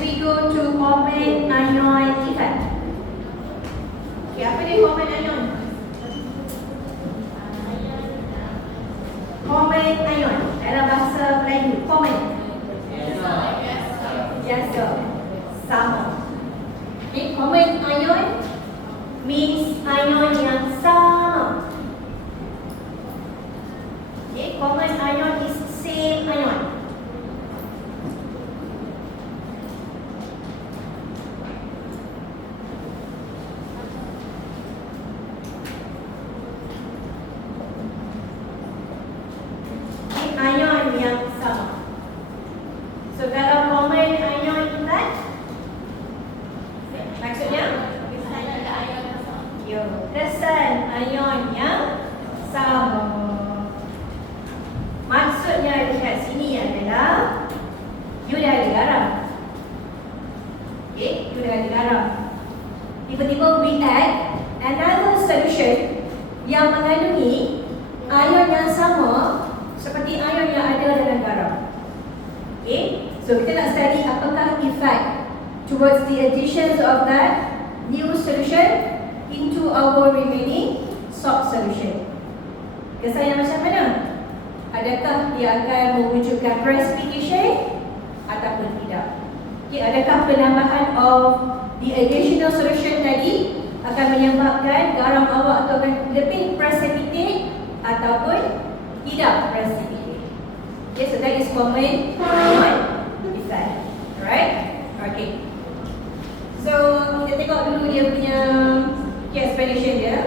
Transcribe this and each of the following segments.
we go to common ion effect. Okay, apa dia common ion? Common ion dalam bahasa Melayu, common. Biasa, sama. Okay, common ion means ion yang sama. Okay, common ion is same ion. Ion yang sama. So kalau common ion effect, maksudnya kesan ion yang sama. Maksudnya dekat sini adalah you dah ada garam. Okay, you dah ada garam. Tiba-tiba we add another solution yang mengandungi ion yang sama seperti ion yang ada dalam garam. Okay, so kita nak study apakah effect towards the additions of that new solution into our remaining salt solution. Kesan yang macam mana? Adakah dia akan mewujudkan precipitation ataupun tidak? Okay, adakah penambahan of the additional solution tadi akan menyebabkan garam awak itu akan lebih precipitate ataupun tidak precipitate? Okay, so that is common ion effect. Alright? Okay. So kita tengok dulu dia punya explanation dia.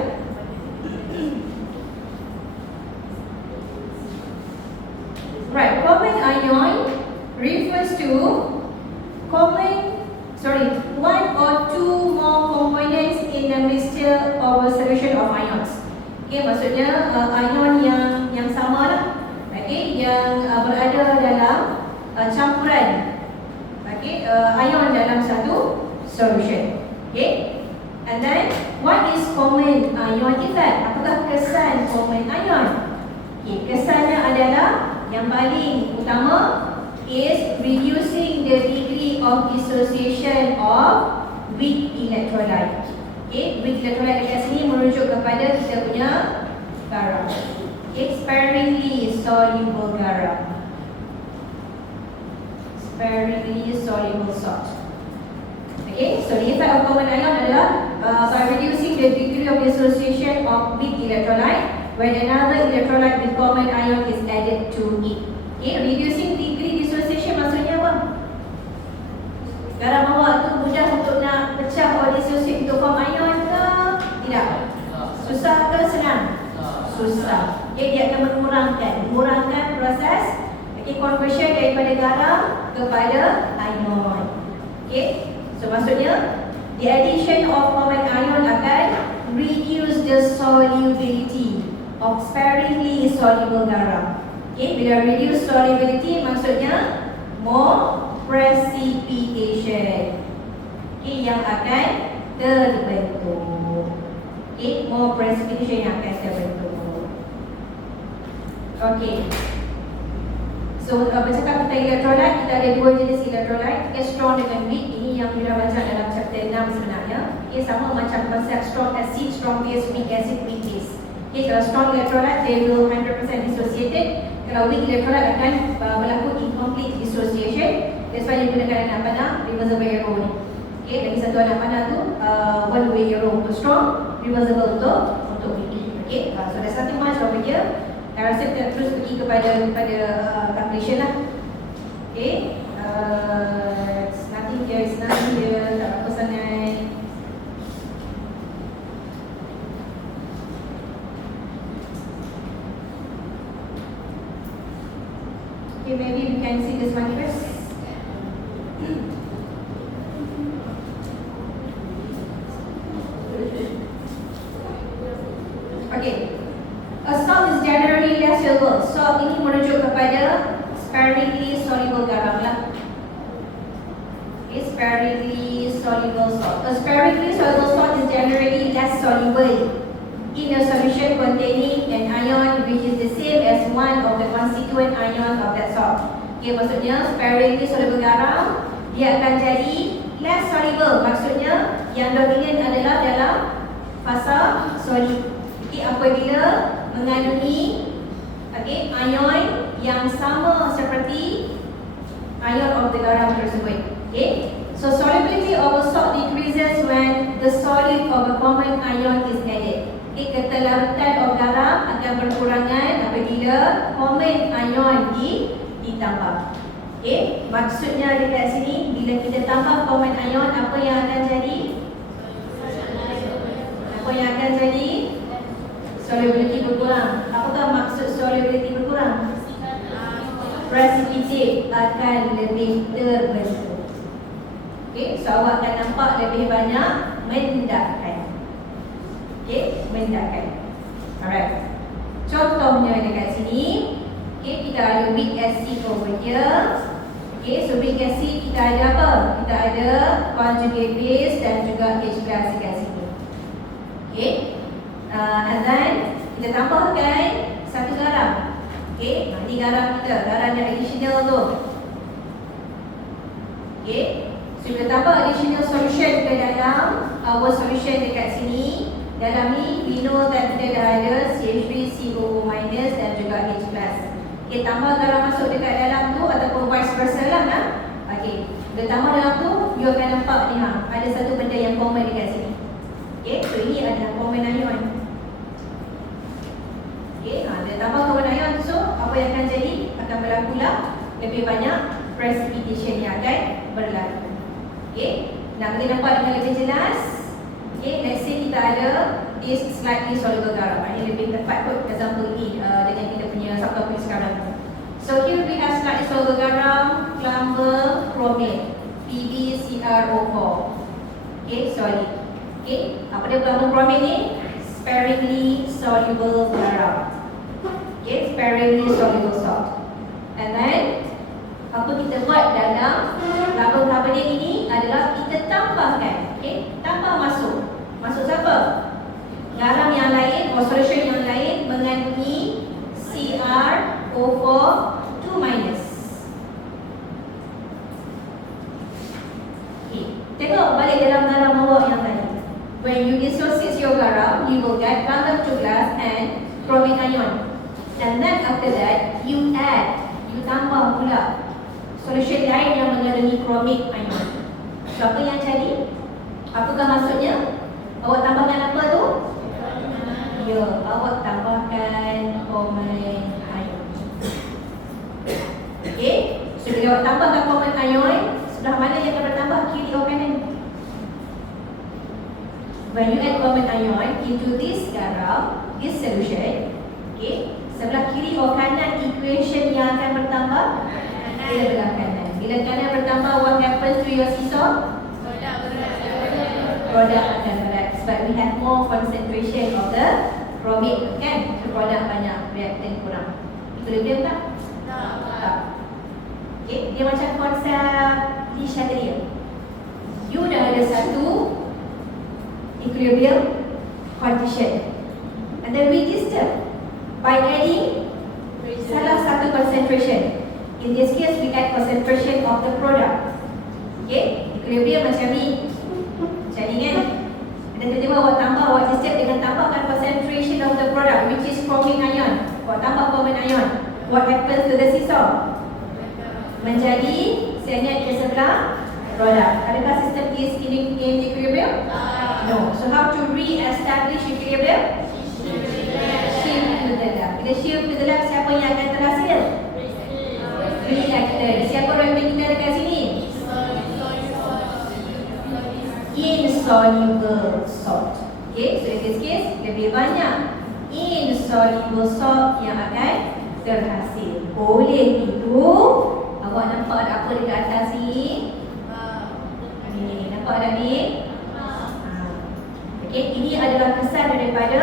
Right, common ion refers to one or two more components in a mixture of a solution of ions. Okay, maksudnya ion yang sama lah. Okay, yang berada dalam campuran ion dalam satu solution. Okay, and then what is common ion effect? Apakah kesan common ion? Okay, kesannya adalah yang paling utama is reducing the degree of dissociation of weak electrolyte. Okay, weak electrolyte dekat sini merujuk kepada kita punya garam. Sparingly soluble garam, sparingly soluble salt. Okay, so the effect of common ion adalah by reducing the degree of dissociation of weak electrolyte when another electrolyte with common ion is added to it. Okay, reducing degree dissociation maksudnya apa? Garam awak tu mudah untuk nak pecah or dissociate untuk form ion ke? Tidak. Susah ke senang? Susah. Okay, dia akan mengurangkan proses conversion daripada garam kepada ion. Okay, so maksudnya the addition of common ion akan reduce the solubility of sparingly soluble garam. Okay, bila reduce solubility maksudnya more precipitation. Okay, yang akan terbentuk. Okay, more precipitation yang akan terbentuk. Okay, so bercakap tentang electrolyte, kita ada dua jenis electrolyte, strong dengan weak. Ini yang kita baca dalam chapter 6 sebenarnya. Okay, sama macam konsep strong acid, strong base, weak acid, weak base. Okay, kalau strong electrolyte, they will 100% dissociated. Kalau weak electrolyte akan berlaku incomplete dissociation. That's why digunakan anak panah reversible arrow ni. Okay, lagi satu anak panah tu one way arrow untuk strong, reversible untuk weak. Okay, so that's nothing much over here. Saya rasa kita terus pergi kepada calculation lah. Okay, it's nothing here, tak apa sangat. Okay, maybe we can see this one first. Okay, a salt is generally less soluble. Salt ini merujuk kepada sparingly soluble garam lah. Okay, sparingly soluble salt. A sparingly soluble salt is generally less soluble in a solution containing an ion which is the same as one of the constituent ions of that salt. Okay, maksudnya sparingly soluble garam dia akan jadi less soluble. Maksudnya yang dominan adalah dalam fasa solid. Jadi apabila mengandungi ion yang sama seperti ion of the garam tersebut. So solubility of a salt decreases when the solid of a common ion is added. Ketelarutan of garam akan berkurangan apabila common ion ditambah. Maksudnya dekat sini, bila kita tambah common ion, apa yang akan jadi? Apa yang akan jadi? Solubility berkurang. Apakah maksud solubility berkurang? Precipitate akan lebih terbentuk. So awak akan nampak lebih banyak mendakan. Mendakan. Alright. Contohnya dekat sini, kita ada weak acid over here. So weak acid kita ada apa? Kita ada conjugate base dan juga H+ dekat sini. And then kita tambahkan satu garam. Ini garam kita, garam yang additional tu. So kita tambah additional solution ke dalam our solution dekat sini. Dalam ni we know that kita dah ada CH3COO- dan juga H+. Tambah garam masuk dekat dalam tu ataupun vice versa lah. Bila tambah dalam tu, you akan nampak ni ada satu benda yang common dekat sini. So ini adalah common ion. Dia tambah common ion, so apa yang akan jadi? Akan berlaku lah lebih banyak precipitation yang akan berlaku. Nak boleh nampak dengan lebih jelas. Let's say kita ada this slightly soluble garam. Ini lebih tepat kot example ini dengan kita punya subtopik sekarang. So here we have slightly soluble garam, clumber, chromate, PbCrO4. Solid. Apa dia clumber chromate ni? Sparingly soluble garam. Sparingly soluble salt. And then apa kita buat dalam carbon-carbonate ini adalah kita tambahkan. Tambah masuk. Masuk siapa? Garam yang lain, solution yang lain mengandungi CrO4 2-. Tengok balik dalam garam awak yang tadi. When you dissociate your garam, you will get carbon 2+ and chromic ion. And then after that, you tambah pula solution lain yang mengandungi chromic ion. So apa yang jadi? Apakah maksudnya? Awak tambahkan apa tu? Awak tambahkan common ion. So bila awak tambahkan common ion, sebelah mana yang akan bertambah? Kiri atau kanan? When you add common ion into this garam, this solution, sebelah kiri atau kanan equation yang akan bertambah? Sebelah kanan. Bila kanan bertambah, what happens to your seesaw? Produk akan berat. Sebab we have more concentration of the chromate, kan? So produk banyak, reactant kurang. Equilibrium tak? Tak. Dia macam konsep di Chandelier. You dah ada satu equilibrium condition, and then we disturb by adding salah satu concentration. In this case, we add concentration of the product. Equilibrium macam ni. Macam ni kan? Dan tiba-tiba awak tambah, awak disturb dengan tambahkan concentration of the product, which is chromic ion. Awak tambah common ion. What happens to the seesaw? Menjadi seniat ke sebelah produk. Adakah sistem is in equilibrium? No. So how to re-establish equilibrium? Shift to the left. Bila shift to the left, siapa yang akan terhasil? Reactant. Siapa reactant kita dekat sini? Insoluble salt. So in this case, lebih banyak insoluble salt yang akan terhasil. Oleh itu, awak nampak ada apa dekat atas ni? Ni, nampak tak ni? Ini adalah kesan daripada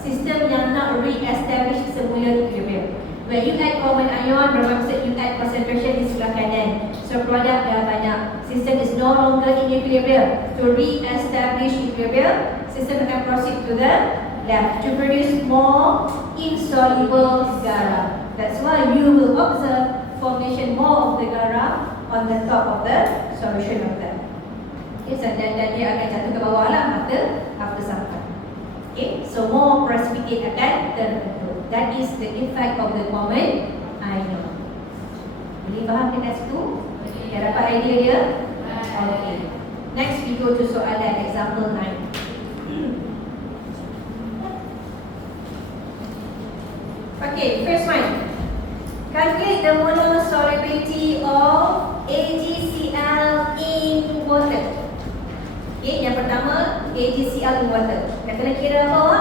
sistem yang nak re-establish semula equilibrium. When you add common ion, bermaksud you add concentration di sebelah kanan. So produk dah banyak. System is no longer in equilibrium. To re-establish equilibrium, system akan proceed to the left to produce more insoluble garam. That's why you will observe formation more of the garam on the top of the solution of that. Okay, so dan dia akan jatuh ke bawah lah after some time. Okay, so more precipitate akan terbentuk. That is the effect of the common ion. Boleh faham dekat situ? Dah dapat idea dia? Okay. Next we go to soalan example 9. Okay, first one. Calculate the molar solubility of AgCl in water. Okay, yang pertama AgCl in water. Kita kena kira apa?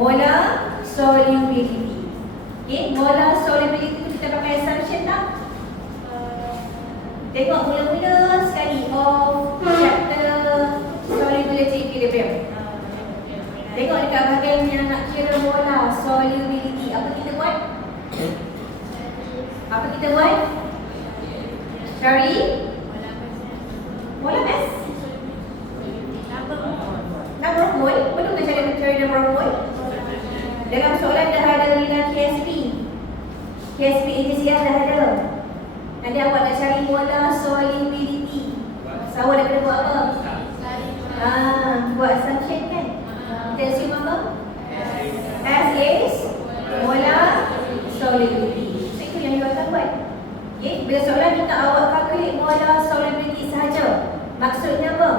Molar solubility. Okay, molar solubility tu kita pakai assumption tak? Tengok mula-mula sekali of chapter solubility equilibrium. Tengok dekat bahagian yang nak kira molar solubility. Apa kita buat? Apa kita buat? Cari molar mass. Number of mole. Betul ke cari number of mole? Dalam soalan dah ada nilai KSP. KSP AgCl dah ada. Nanti awak nak cari molar solubility. So awak nak kena buat apa? Buat assumption kan? Kita assume apa? S is molar solubility. So itu yang you akan buat. Okay? Bila soalan minta awak calculate molar solubility sahaja, maksudnya apa?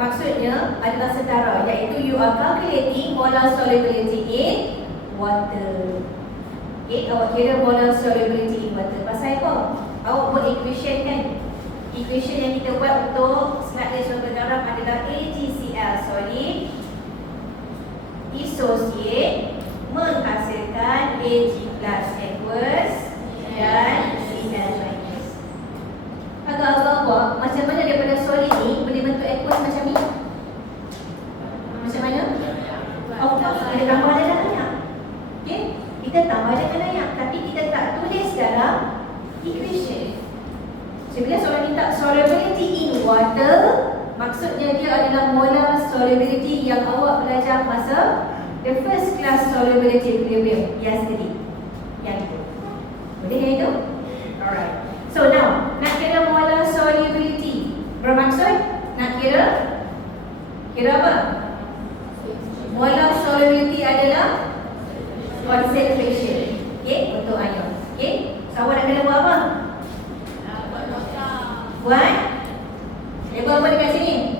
Maksudnya adalah setara, iaitu you are calculating molar solubility in water. Okay? Awak kira molar solubility in water. Pasal apa? Awak buat equation kan? Equation yang kita buat untuk slide suatu garam adalah AgCl solid dissociate menghasilkan Ag plus aqueous dan Cl minus. Agak-agak buat macam mana daripada solid ni boleh bentuk aqueous macam ni? Macam mana? Of course kita tambah dengan air. Okay? Kita tambah dengan air, tapi kita tak tulis dalam equation. So bila soalan minta solubility in water, maksudnya dia adalah molar solubility yang awak belajar masa the first class solubility equilibrium yesterday. Yang itu. Boleh yang itu? Alright. So now, nak kira molar solubility. Bermaksud nak kira apa? Molar solubility adalah concentration. Okay, untuk ion. Okay, so awak nak kena buat apa? Buat? Label apa dekat sini?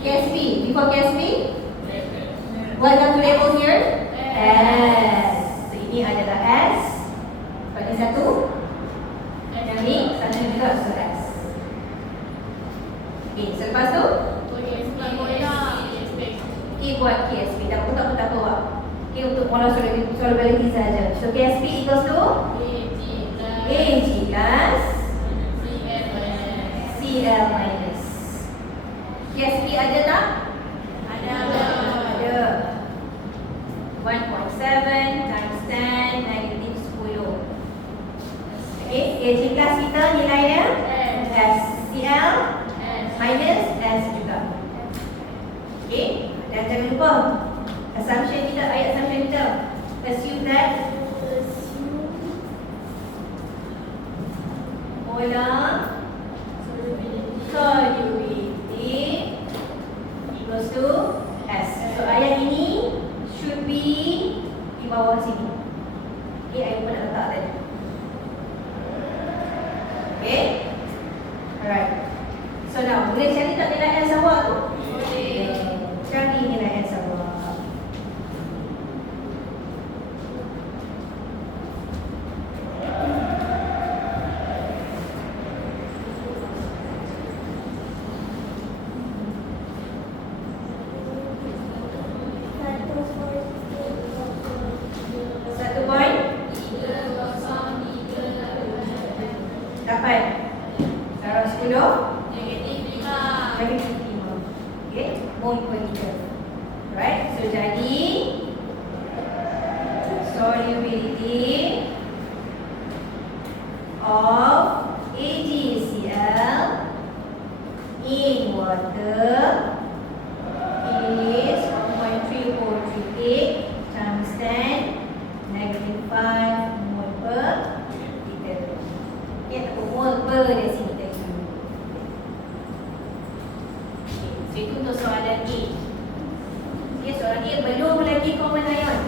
KSP. Before KSP? Buat satu label here? S. So ini adalah S. Pada satu. Yang ni satu juga so S. Okay, selepas tu buat KSP. Tak apa buat. Okay, untuk molar solubility saja. So KSP equals to Ag plus Cl minus. KSP ada tak? Ada. 1.7 times 10 negative 10. Okay, Ag plus kita nilainya S. Cl minus S juga. Okay, dan jangan lupa assumption kita, ayat assumption kita. Assume that molar solubility equals to S. So ayat ini should be di bawah sini. Okay, ayat pun nak letak tadi. Okay, alright. So now, boleh cari tak nilai S awak tu? Boleh. Cari nilai S awak. Dapat darah 10 negatif 5. Okay, mole per liter. Right, so jadi solubility of AgCl in water is 1.3438 times 10 negative 5 mole per liter. Okay, ataupun mole per belum lagi common ion.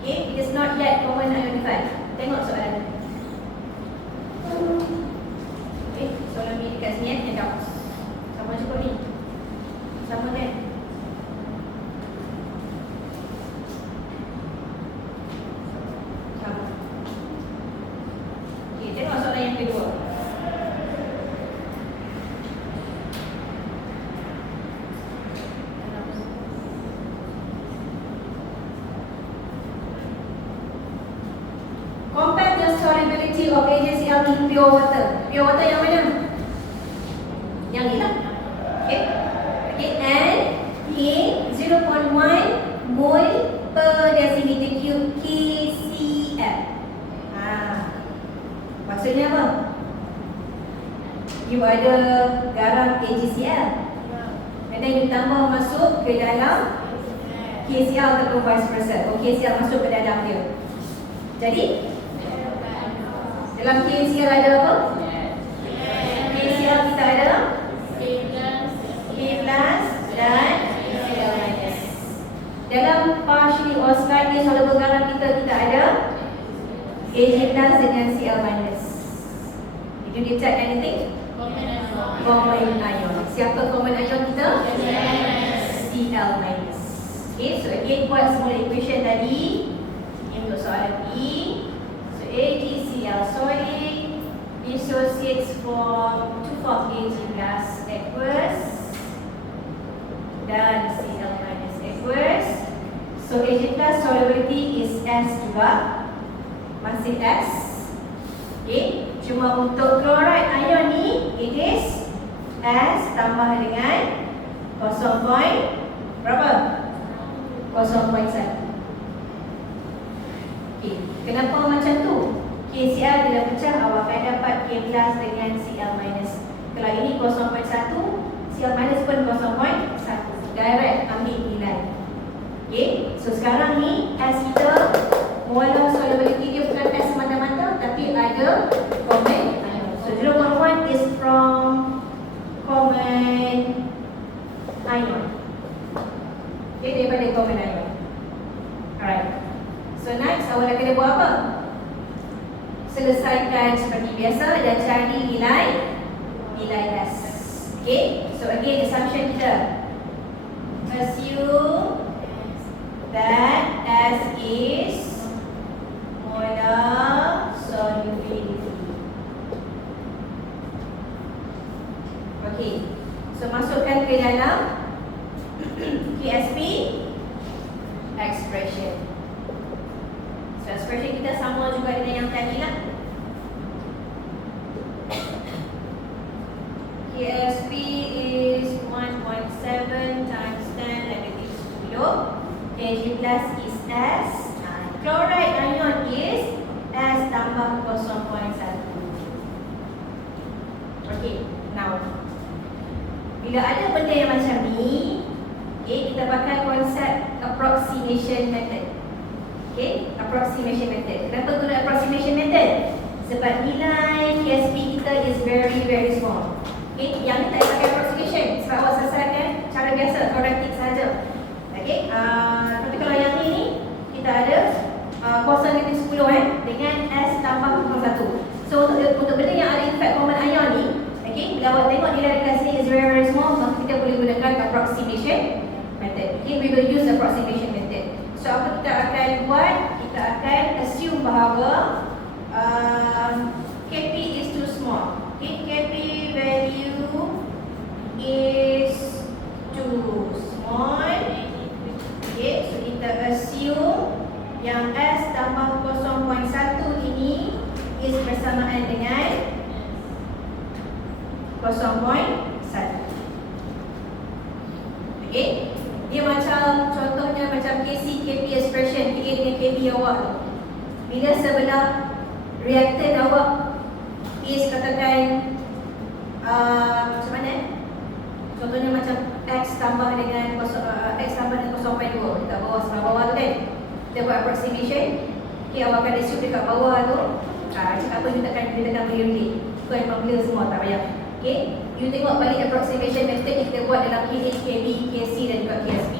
Okay, it is not yet common ion defined. Tengok soalan. Okay, soalan ni dekat sini handout. Sama cukup ni. Sama kan? Sama. Okay, tengok soalan yang kedua. Compare the solubility of HCl in pure water. Pure water yang mana? Yang ni lah. Okay. Okay, and in 0.1 mole per decimeter cube KCl. Maksudnya apa? You ada garam HCl, and then you tambah masuk ke dalam KCl ataupun vice versa. KCl masuk ke dalam dia. Jadi dalam KCl ada apa? KCl kita ada K plus dan Cl minus. Dalam partially or slightly soluble garam kita ada Ag plus dengan Cl minus. Did you detect anything? Common ion. Siapa common ion kita? Cl minus. Okay, so again buat semula equation tadi. Ini untuk soalan B. So AgCl solid dissociates from 2,4 Ag plus aqueous dan Cl minus aqueous. So Ag plus solubility is S juga, masih S. Okay, cuma untuk chloride ion ni it is S tambah dengan 0. Berapa? 0.1. Okay, kenapa macam tu? KCl bila pecah awak akan dapat K plus dengan Cl minus. Kalau ini 0.1, Cl minus pun 0.1. Direct ambil nilai. Okay, so sekarang ni S kita molar solubility dia bukan S semata-mata tapi ada common ion. So 0.1 is from common ion. Okay, daripada common ion. Alright. So next awak kena buat apa? Selesaikan seperti biasa dan cari nilai S. Okay, so again assumption kita, assume that S is molar solubility. Okay, so masukkan ke dalam KSP expression. So expression kita sama juga dengan yang tadi lah. KSP is 1.7 times 10 negative 10. Ag plus is S. Chloride ion is S tambah 0.1. Okay, now bila ada benda yang macam ni, okay, kita pakai konsep approximation method. Okay, approximation method. Kenapa guna approximation method? Sebab nilai KSP kita is very small. Okay, yang ni tak pakai approximation sebab awak selesaikan cara biasa, quadratic saja. Okay, tapi kalau yang ni kita ada kuasa negatif 10 dengan S tambah 0.1. So untuk benda yang ada effect common ion ni, okay, bila awak tengok nilai dekat sini is very small, maka kita boleh gunakan approximation method. Okay, we will use approximation method. So apa kita akan buat? Kita akan assume bahawa Kp is too small. Okay, Kp value is too small. Okay, so kita assume yang S tambah 0.1 ini is bersamaan dengan 0.1. Okay, dia macam contohnya macam Kc Kp expression Ka dengan Kb awak tu. Bila sebelah reaktan awak is katakan macam mana? Contohnya macam X tambah dengan 0.2 dekat bawah sebelah bawah tu kan. Kita buat approximation. Okay, awak akan assume dekat bawah tu cakap apa you takkan boleh kau yang blur semua tak payah. Okay, you tengok balik approximation method kita buat dalam KH, KB, KC dan juga KSP.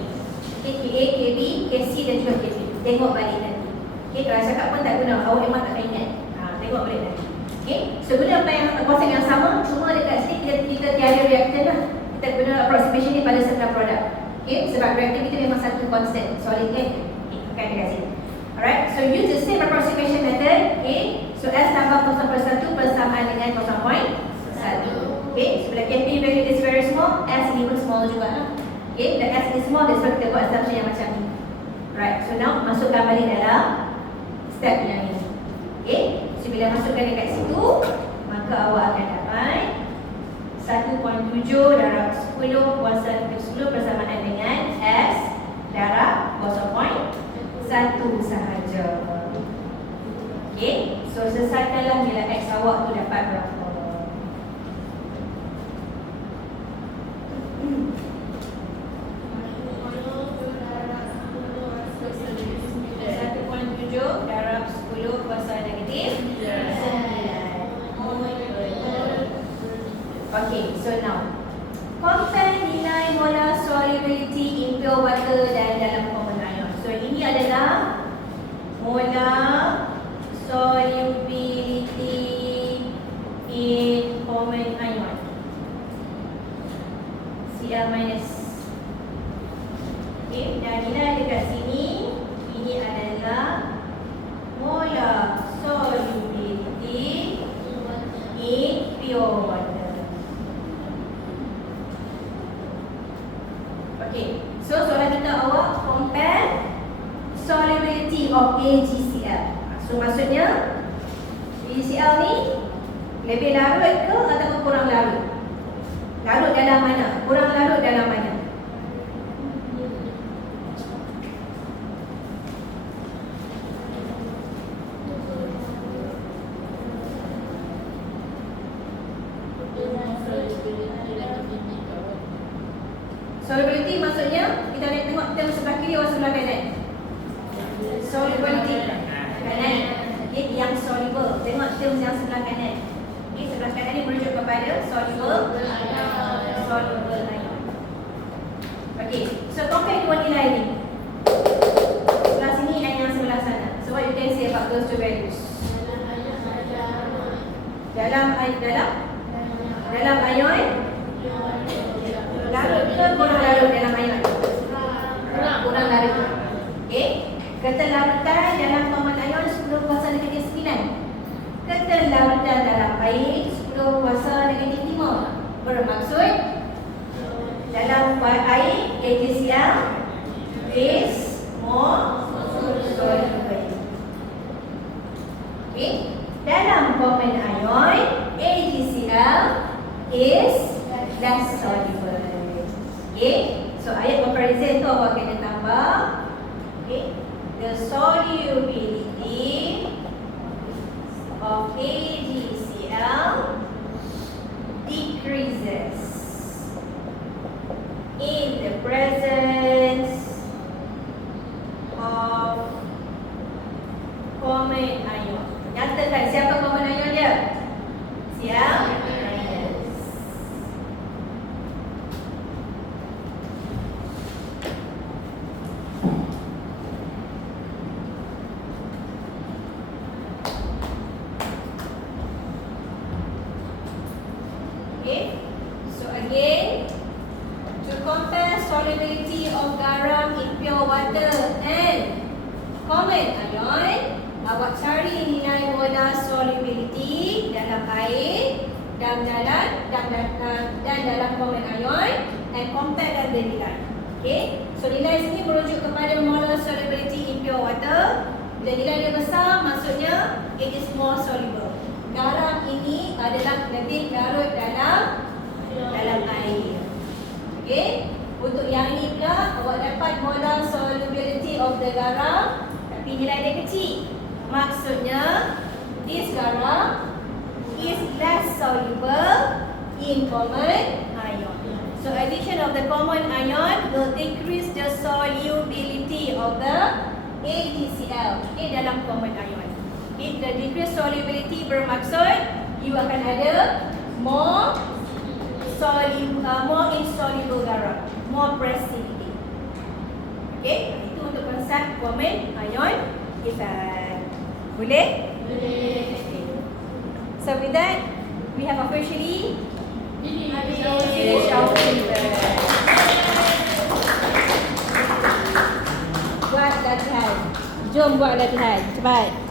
Okay, KA, KB, KC dan juga KP. Tengok balik nanti. Okay, kalau cakap pun tak guna, awak memang tak ingat. Tengok balik nanti. Okay, so guna apa yang konsep yang sama, cuma dekat sini kita tiada reactant lah. Kita guna approximation ni pada certain produk. Okay, sebab reactant kita memang satu constant, solid kan? Okay, akan dekat sini. Alright, so use the same approximation method. Okay, so S tambah 0.1 bersamaan dengan 0.1. Okay, so bila KP value is very small, S ni pun small juga lah. Okay, the S is small, that's why kita buat assumption yang macam ni. Right, so now masukkan balik dalam step yang ini. Okay, so bila masukkan dekat situ, maka awak akan dapat 1.7 darab 10 kuasa 10 bersamaan dengan S darab 0.1 sahaja. Okay, so selesaikanlah nilai X awak tu dapat berapa. 1.7 darab 10 kuasa negatif 9. Okay, so now compare nilai molar solubility in pure water dan dalam common ion. So ini adalah molar solubility in common ion. Cl minus. Okay, dan nilai dekat sini, ini adalah molar solubility in pure water. Okay, so soalan kita awak compare solubility of AgCl. So maksudnya AgCl ni lebih larut ke ataupun kurang larut? Larut dalam mana? Kurang larut dalam mana? Solubility maksudnya kita nak tengok term sebelah kiri atau sebelah kanan. Solubility kanan. Okay, yang soluble. Tengok term yang sebelah kanan. Okay, sebelah kanan ni merujuk kepada soluble ion. Okay, so compare dua nilai ni. Sebelah sini dan yang sebelah sana. So what you can say about those two values? Dalam ion larut ke kurang larut dalam ion? Kurang larut. Okay, ketelarutan dalam common ion 10 kuasa negatif 9. Ketelarutan dalam air 10 kuasa negatif 5. Bermaksud dalam air AgCl is more soluble. Okay, dalam common ion AgCl is less soluble. Okay, so ayat comparison tu awak kena tambah. Okay, the solubility of AgCl decreases in the presence of common ion. Nyatakan siapa common ion dia? Cl minus. Okay, so again, to compare solubility of garam in pure water and common ion, awak cari nilai molar solubility dalam air dan dalam common ion and compare the nilai. Okay, so nilai sini merujuk kepada molar solubility in pure water. Bila nilai dia besar, maksudnya it is more soluble. Garam ini adalah lebih larut dalam air. Okay, untuk yang ini pula awak dapat molar solubility of the garam tapi nilai dia kecil. Maksudnya this garam is less soluble in common ion. So addition of the common ion will decrease the solubility of the AgCl dalam common ion. If the decrease solubility bermaksud you akan ada more insoluble garam, more precipitate. Okey, itu untuk konsep forming ion effect. Boleh? Boleh. Okay. So with that, we have officially Finish our syllabus. Buat latihan. Jom buat latihan. Cepat.